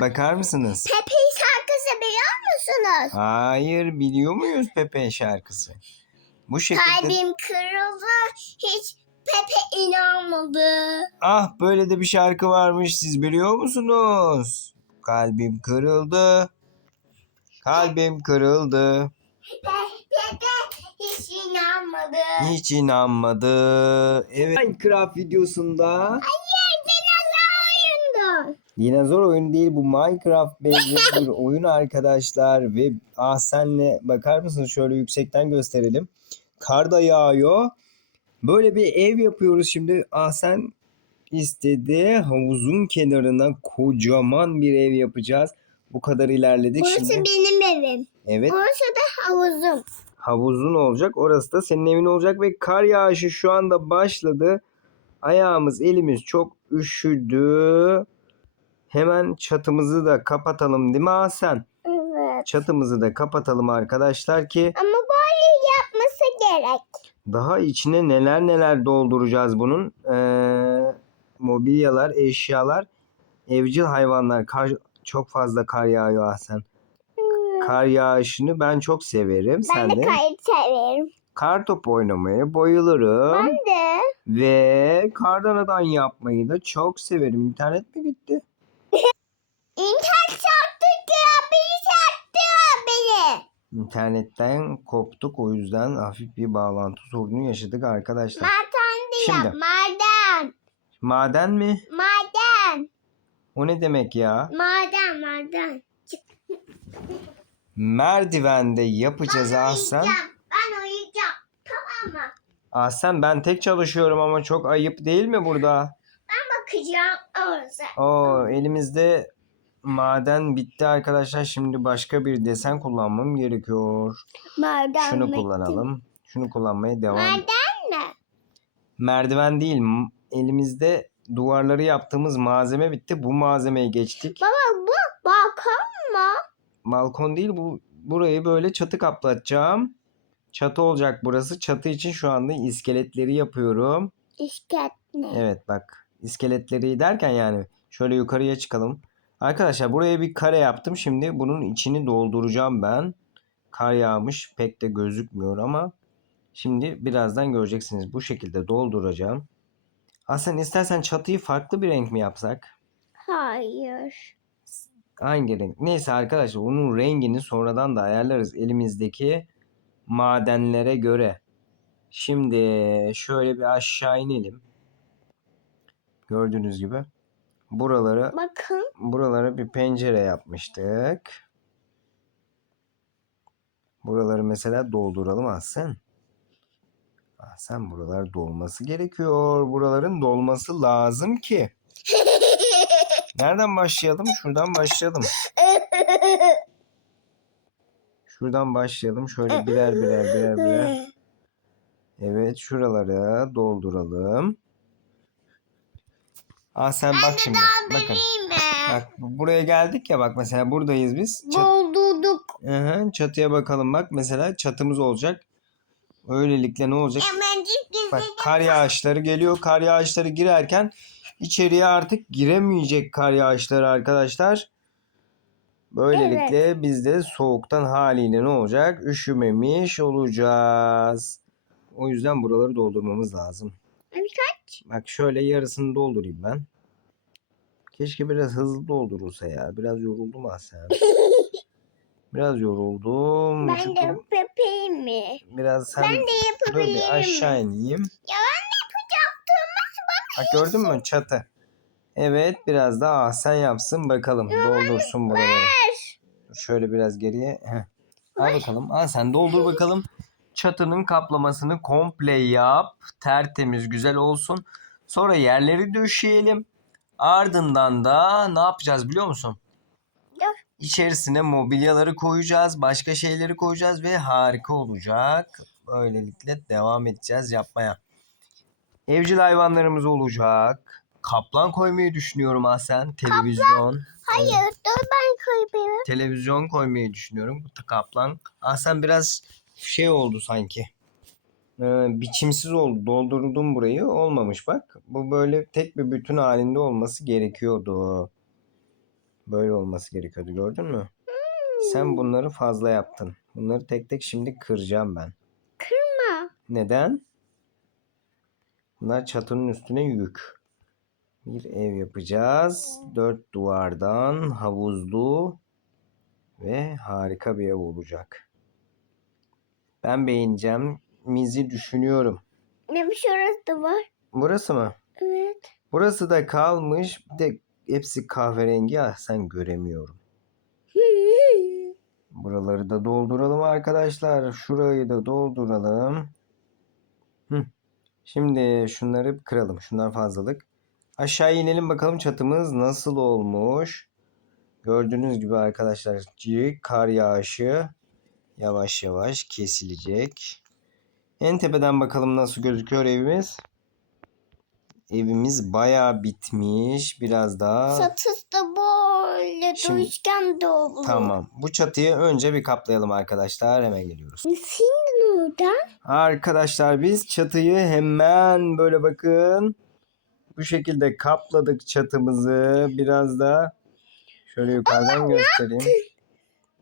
Bakar mısınız? Pepe şarkısı biliyor musunuz? Hayır biliyor muyuz Pepe şarkısı? Bu şekilde Kalbim kırıldı. Hiç Pepe inanmadı. ah böyle de bir şarkı varmış siz biliyor musunuz? Kalbim kırıldı. Kalbim kırıldı. Pepe hiç inanmadı. Hiç inanmadı. Evet Minecraft videosunda Hayır dinozor oyunu değil bu Minecraft benzeri bir oyun arkadaşlar ve ah senle bakar mısınız şöyle yüksekten gösterelim. Kar da yağıyor. Böyle bir ev yapıyoruz şimdi. Ah sen istedi havuzun kenarına kocaman bir ev yapacağız. Bu kadar ilerledik Burası şimdi. benim evim. Evet Burası da havuzum. havuzun olacak. Orası da senin evin olacak ve kar yağışı şu anda başladı. Ayağımız, elimiz çok üşüdü. Hemen çatımızı da kapatalım değil mi Hasan? Evet. Çatımızı da kapatalım arkadaşlar ki Ama böyle yapması gerek. daha içine neler neler dolduracağız bunun. Ee, mobilyalar, eşyalar, evcil hayvanlar. Kar, çok fazla kar yağıyor Hasan. Kar yağışını ben çok severim. Ben Sen de de. kayıp severim. Kar topu oynamaya bayılırım. Ben de. Ve kardan adam yapmayı da çok severim. İnternet mi gitti? İnternet çarptı ya. Beni çarptı beni. İnternetten koptuk o yüzden hafif bir bağlantı sorunu yaşadık arkadaşlar. Maden de Şimdi. yap. Maden. Maden mi? Maden. O ne demek ya? Maden. Maden. Merdivende yapacağız Ahsen. Uyuyacağım. Ben uyuyacağım. Tamam mı? Ahsen ben tek çalışıyorum ama çok ayıp değil mi burada? Ben bakacağım orası. Oo elimizde maden bitti arkadaşlar. Şimdi başka bir desen kullanmam gerekiyor. Maden. Şunu bitti. kullanalım. Şunu kullanmaya devam. Maden ne? Merdiven değil. Elimizde duvarları yaptığımız malzeme bitti. Bu malzemeyi geçtik. Baba bu balkon mu? Balkon değil bu. Burayı böyle çatı kaplatacağım. Çatı olacak burası. Çatı için şu anda iskeletleri yapıyorum. İsket ne? Evet bak iskeletleri derken yani şöyle yukarıya çıkalım. Arkadaşlar buraya bir kare yaptım. Şimdi bunun içini dolduracağım ben. Kar yağmış pek de gözükmüyor ama şimdi birazdan göreceksiniz. Bu şekilde dolduracağım. Aslında istersen çatıyı farklı bir renk mi yapsak? Hayır. Hangi renk? Neyse arkadaşlar onun rengini sonradan da ayarlarız elimizdeki madenlere göre. Şimdi şöyle bir aşağı inelim. Gördüğünüz gibi buraları Bakın. buralara bir pencere yapmıştık. Buraları mesela dolduralım Ahsen. Ahsen buralar dolması gerekiyor. Buraların dolması lazım ki. Nereden başlayalım? Şuradan başlayalım. Şuradan başlayalım. Şöyle birer birer birer birer. Evet şuraları dolduralım. Aa sen bak şimdi. Bakın. Bak buraya geldik ya bak mesela buradayız biz. Çat- Doldurduk. Hı çatıya bakalım bak mesela çatımız olacak. Öylelikle ne olacak? Bak kar yağışları geliyor. Kar yağışları girerken içeriye artık giremeyecek kar yağışları arkadaşlar. Böylelikle biz de soğuktan haliyle ne olacak? Üşümemiş olacağız. O yüzden buraları doldurmamız lazım. Abi Bak şöyle yarısını doldurayım ben. Keşke biraz hızlı doldurulsa ya. Biraz yoruldum aslında. Biraz yoruldum. Ben Çünkü de yapayım mı? biraz sen Ben de dur yapabilirim. bir aşağı ineyim. Ya ben de yapacaktım. Bak gördün mü çatı? Evet biraz daha sen yapsın bakalım. Doldursun buraları. Ver. Şöyle biraz geriye. Heh. Al bakalım. Al sen doldur bakalım. Çatının kaplamasını komple yap. Tertemiz güzel olsun. Sonra yerleri döşeyelim. Ardından da ne yapacağız biliyor musun? Dur. İçerisine mobilyaları koyacağız. Başka şeyleri koyacağız ve harika olacak. Böylelikle devam edeceğiz yapmaya. Evcil hayvanlarımız olacak. Kaplan koymayı düşünüyorum Ahsen. Televizyon. Hayır dur ben koyayım. Televizyon koymayı düşünüyorum. Bu kaplan. Ahsen biraz şey oldu sanki. Ee, biçimsiz oldu. Doldurdum burayı. Olmamış bak. Bu böyle tek bir bütün halinde olması gerekiyordu. Böyle olması gerekiyordu gördün mü? Sen bunları fazla yaptın. Bunları tek tek şimdi kıracağım ben. Kırma. Neden? Bunlar çatının üstüne yük. Bir ev yapacağız. Dört duvardan havuzlu ve harika bir ev olacak. Ben beğeneceğim. Mizi düşünüyorum. Ne bir şurası var? Burası mı? Evet. Burası da kalmış. Bir de hepsi kahverengi. Ah sen göremiyorum. Buraları da dolduralım arkadaşlar. Şurayı da dolduralım. Hı. Şimdi şunları kıralım. Şunlar fazlalık. Aşağı inelim bakalım çatımız nasıl olmuş. Gördüğünüz gibi arkadaşlar kar yağışı yavaş yavaş kesilecek. En tepeden bakalım nasıl gözüküyor evimiz. Evimiz bayağı bitmiş. Biraz daha Satısı da böyle Şimdi- üçgen dolu. Tamam. Bu çatıyı önce bir kaplayalım arkadaşlar. Hemen geliyoruz. Şimdi oradan. Arkadaşlar biz çatıyı hemen böyle bakın. Bu şekilde kapladık çatımızı. Biraz da şöyle yukarıdan göstereyim.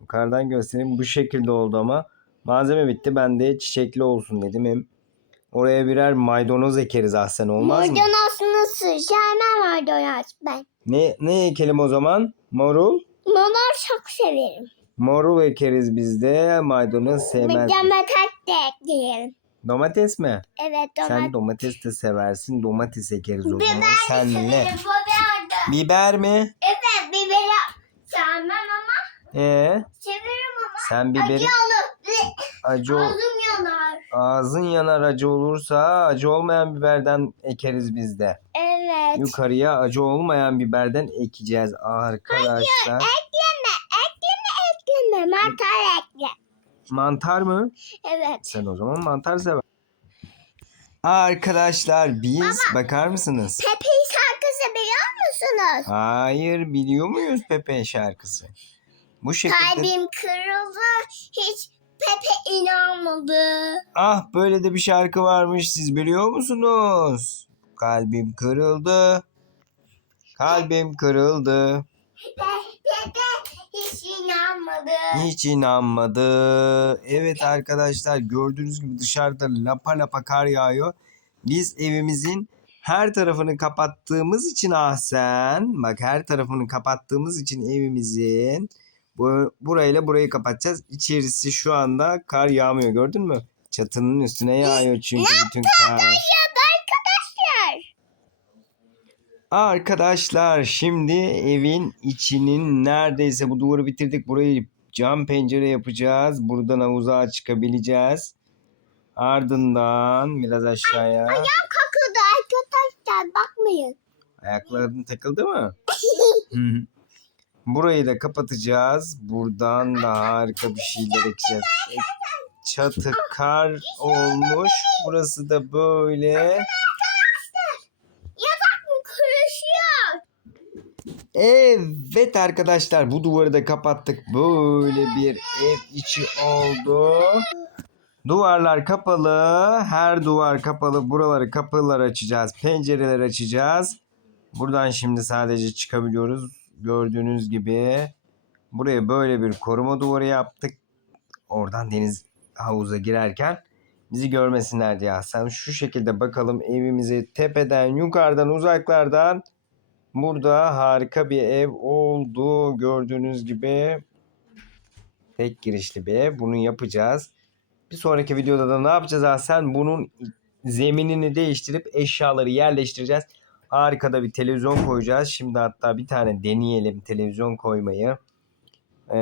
Yukarıdan göstereyim. Bu şekilde oldu ama malzeme bitti. Ben de çiçekli olsun dedim. Hem oraya birer maydanoz ekeriz ahsen olmaz mı? Maydanoz nasıl? Sevmem maydanoz ben. Ne ne ekelim o zaman? Marul. Mama çok severim. Marul ekeriz biz de. Maydanoz sevmez. de matak da ekleyelim. Domates mi? Evet Sen domates. domates de seversin. Domates ekeriz o zaman. Biber de. Biber mi? Evet biberi sevmem ama Ee, severim ama. sen biberi Acı olur. Acı Ağzım yanar. ağzın yanar acı olursa acı olmayan biberden ekeriz biz de. Evet. Yukarıya acı olmayan biberden ekeceğiz arkadaşlar. Ekleme, ekleme, ekleme. Mantar ekle. Mantar mı? Evet. Sen o zaman mantar sever. Arkadaşlar biz bakar mısınız? Pepe şarkısı biliyor musunuz? Hayır biliyor muyuz Pepe şarkısı? Bu şekilde Kalbim kırıldı. Hiç Pepe inanmadı. Ah böyle de bir şarkı varmış siz biliyor musunuz? Kalbim kırıldı. Kalbim kırıldı. Pepe hiç inanmadı. Hiç inanmadı. Evet arkadaşlar gördüğünüz gibi dışarıda lapa lapa kar yağıyor. Biz evimizin her tarafını kapattığımız için Ahsen, bak her tarafını kapattığımız için evimizin bu, burayla burayı kapatacağız. İçerisi şu anda kar yağmıyor gördün mü? Çatının üstüne yağıyor çünkü bütün kar. Arkadaşlar. Arkadaşlar şimdi evin içinin neredeyse bu duvarı bitirdik. Burayı cam pencere yapacağız. Buradan havuza çıkabileceğiz. Ardından biraz aşağıya. Ayağım kakıldı arkadaşlar bakmayın. Ayakların takıldı mı? Burayı da kapatacağız. Buradan da harika bir şeyler ekeceğiz. E, Çatı kar olmuş. Burası da böyle. Evet arkadaşlar bu duvarı da kapattık. Böyle bir ev içi oldu. Duvarlar kapalı. Her duvar kapalı. Buraları kapılar açacağız. Pencereler açacağız. Buradan şimdi sadece çıkabiliyoruz. Gördüğünüz gibi. Buraya böyle bir koruma duvarı yaptık. Oradan deniz havuza girerken bizi görmesinler diye. Sen şu şekilde bakalım evimizi tepeden, yukarıdan, uzaklardan Burada harika bir ev oldu. Gördüğünüz gibi tek girişli bir ev. Bunu yapacağız. Bir sonraki videoda da ne yapacağız Hasan? Bunun zeminini değiştirip eşyaları yerleştireceğiz. Harika da bir televizyon koyacağız. Şimdi hatta bir tane deneyelim televizyon koymayı. Ee,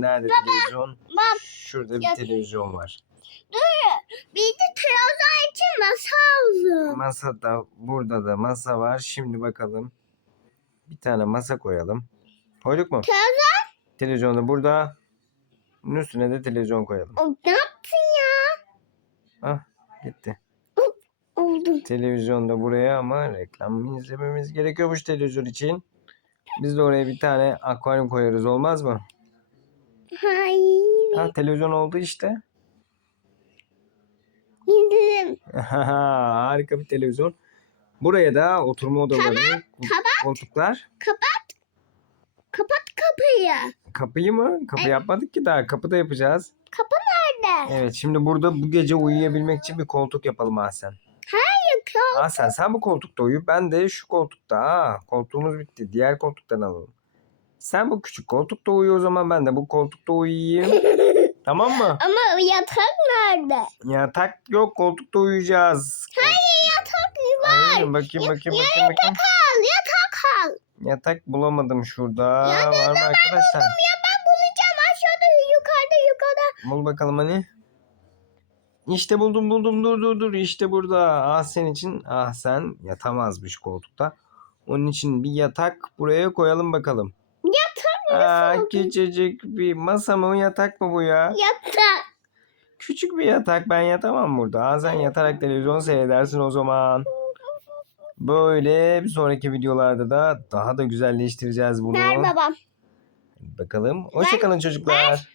nerede televizyon? Bak Şurada bir televizyon var. bir de televizyon için masa aldım. Masada burada da masa var. Şimdi bakalım. Bir tane masa koyalım. Koyduk mu? Televizyon Televizyon da burada. Bunun üstüne de televizyon koyalım. o ne yaptın ya? Ah gitti. Oldu. Televizyon da buraya ama reklam izlememiz gerekiyormuş televizyon için. Biz de oraya bir tane akvaryum koyarız olmaz mı? Hayır. Ha televizyon oldu işte. Bizim. Harika bir televizyon. Buraya da oturma odaları, kapat. koltuklar. Kapat. Kapat kapıyı. Kapıyı mı? Kapı yapmadık ki daha. Kapı da yapacağız. Kapı nerede? Evet şimdi burada bu gece uyuyabilmek için bir koltuk yapalım Ahsen. Yok. Ahsen sen bu koltukta uyu. Ben de şu koltukta. Aa, koltuğumuz bitti. Diğer koltuktan alalım. Sen bu küçük koltukta uyu o zaman ben de bu koltukta uyuyayım. tamam mı? Ama yatak nerede? Yatak yok koltukta uyuyacağız. Hayır yatak Hayır, bakayım bakayım bakayım bakayım. al. Yatak al. Yatak bulamadım şurada. Ya Var mı arkadaşlar? Ya ben bulacağım aşağıda yukarıda yukarıda. Bul bakalım hani. İşte buldum buldum dur dur dur işte burada. Ah sen için ah sen yatamazmış koltukta. Onun için bir yatak buraya koyalım bakalım. Yatak Aa, oldu? küçücük bir masa mı yatak mı bu ya? Yatak. Küçük bir yatak ben yatamam burada. Aa, sen yatarak televizyon seyredersin o zaman. Böyle bir sonraki videolarda da daha da güzelleştireceğiz bunu. Ver babam. Bakalım. Hoşçakalın çocuklar.